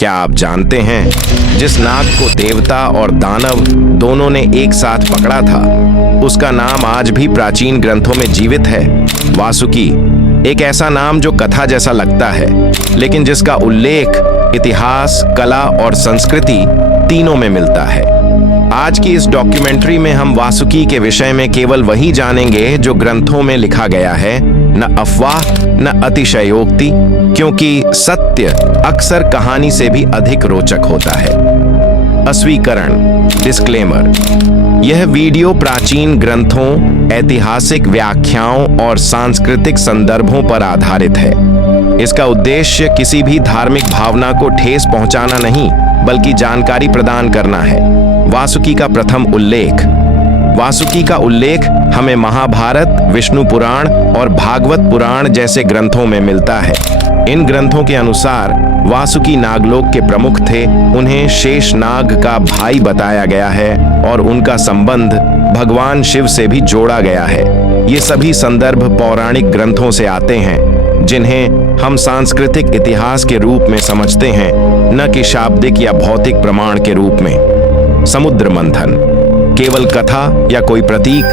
क्या आप जानते हैं जिस नाग को देवता और दानव दोनों ने एक साथ पकड़ा था, उसका नाम आज भी प्राचीन ग्रंथों में जीवित है। वासुकी एक ऐसा नाम जो कथा जैसा लगता है, लेकिन जिसका उल्लेख इतिहास, कला और संस्कृति तीनों में मिलता है। आज की इस डॉक्यूमेंट्री में हम वासुकी के विषय में केवल वही जानेंगे जो ग्रंथों में लिखा गया है, न अफवाह न अतिशयोक्ति, क्योंकि सत्य अक्सर कहानी से भी अधिक रोचक होता है। अस्वीकरण, डिस्क्लेमर। यह वीडियो प्राचीन ग्रंथों, ऐतिहासिक व्याख्याओं और सांस्कृतिक संदर्भों पर आधारित है। इसका उद्देश्य किसी भी धार्मिक भावना को ठेस पहुंचाना नहीं, बल्कि जानकारी प्रदान करना है। वासुकी का प्रथम उल्लेख। वासुकी का उल्लेख हमें महाभारत, विष्णु पुराण और भागवत पुराण जैसे ग्रंथों में मिलता है। इन ग्रंथों के अनुसार वासुकी नागलोक के प्रमुख थे। उन्हें शेषनाग का भाई बताया गया है और उनका संबंध भगवान शिव से भी जोड़ा गया है। ये सभी संदर्भ पौराणिक ग्रंथों से आते हैं, जिन्हें हम सांस्कृतिक इतिहास के रूप में समझते हैं, न कि शाब्दिक या भौतिक प्रमाण के रूप में। समुद्र मंथन, केवल कथा या कोई प्रतीक?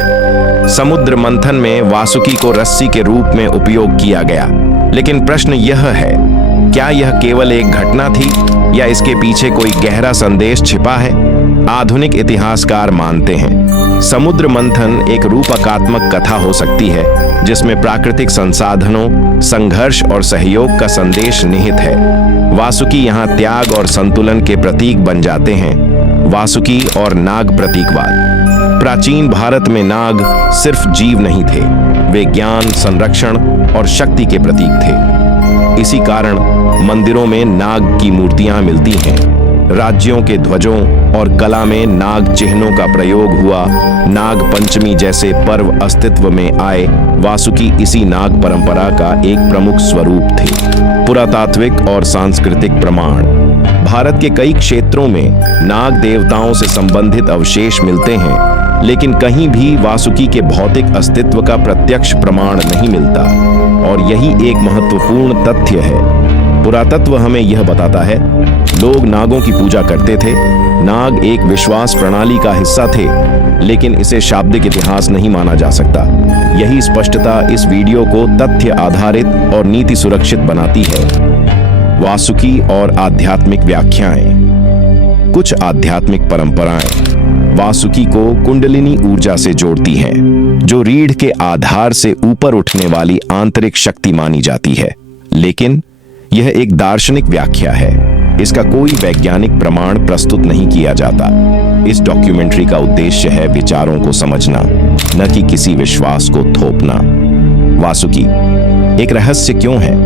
समुद्र मंथन में वासुकी को रस्सी के रूप में उपयोग किया गया, लेकिन प्रश्न यह है, क्या यह केवल एक घटना थी या इसके पीछे कोई गहरा संदेश छिपा है? आधुनिक इतिहासकार मानते हैं समुद्र मंथन एक रूपकात्मक कथा हो सकती है, जिसमें प्राकृतिक संसाधनों, संघर्ष और सहयोग का संदेश निहित है। वासुकी यहाँ त्याग और संतुलन के प्रतीक बन जाते हैं। वासुकी और नाग प्रतीकवाद। प्राचीन भारत में नाग सिर्फ जीव नहीं थे, वे ज्ञान, संरक्षण और शक्ति के प्रतीक थे। इसी कारण मंदिरों में नाग की मूर्तियां मिलती हैं। राज्यों के ध्वजों और कला में नाग चिन्हों का प्रयोग हुआ। नाग पंचमी जैसे पर्व अस्तित्व में आए। वासुकी इसी नाग परंपरा का एक प्रमुख स्वरूप थे। पुरातात्विक और सांस्कृतिक प्रमाण। भारत के कई क्षेत्रों में नाग देवताओं से संबंधित अवशेष मिलते हैं, लेकिन कहीं भी वासुकी के भौतिक अस्तित्व का प्रत्यक्ष प्रमाण नहीं मिलता, और यही एक महत्वपूर्ण तथ्य है। पुरातत्व हमें यह बताता है, लोग नागों की पूजा करते थे। नाग एक विश्वास प्रणाली का हिस्सा थे, लेकिन इसे शाब्दिक इतिहास नहीं माना जा सकता। यही स्पष्टता इस वीडियो को तथ्य आधारित और नीति सुरक्षित बनाती है। वासुकी और आध्यात्मिक व्याख्याएं। कुछ आध्यात्मिक परंपराएं वासुकी को कुंडलिनी ऊर्जा से जोड़ती हैं, जो रीढ़ के आधार से ऊपर उठने वाली आंतरिक शक्ति मानी जाती है। लेकिन यह एक दार्शनिक व्याख्या है, इसका कोई वैज्ञानिक प्रमाण प्रस्तुत नहीं किया जाता। इस डॉक्यूमेंट्री का उद्देश्य है विचारों को समझना, न कि किसी विश्वास को थोपना। वासुकी एक रहस्य क्यों है?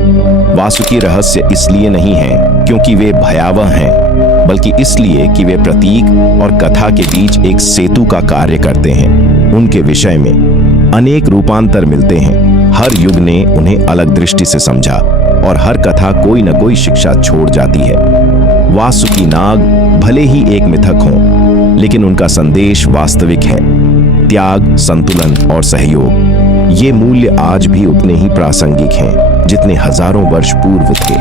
वासुकी रहस्य इसलिए नहीं है क्योंकि वे भयावह हैं, बल्कि इसलिए कि वे प्रतीक और कथा के बीच एक सेतु का कार्य करते हैं। उनके विषय में अनेक रूपांतर मिलते हैं। हर युग ने उन्हें अलग दृष्टि से समझा, और हर कथा कोई न कोई शिक्षा छोड़ जाती है। वासुकी नाग भले ही एक मिथक हों, लेकिन उनका संदेश वास्तविक है। त्याग, संतुलन और सहयोग। ये मूल्य आज भी उतने ही प्रासंगिक हैं जितने हजारों वर्ष पूर्व थे।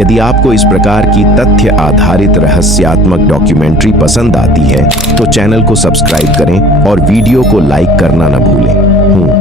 यदि आपको इस प्रकार की तथ्य आधारित रहस्यात्मक डॉक्यूमेंट्री पसंद आती है, तो चैनल को सब्सक्राइब करें और वीडियो को लाइक करना न भूलें।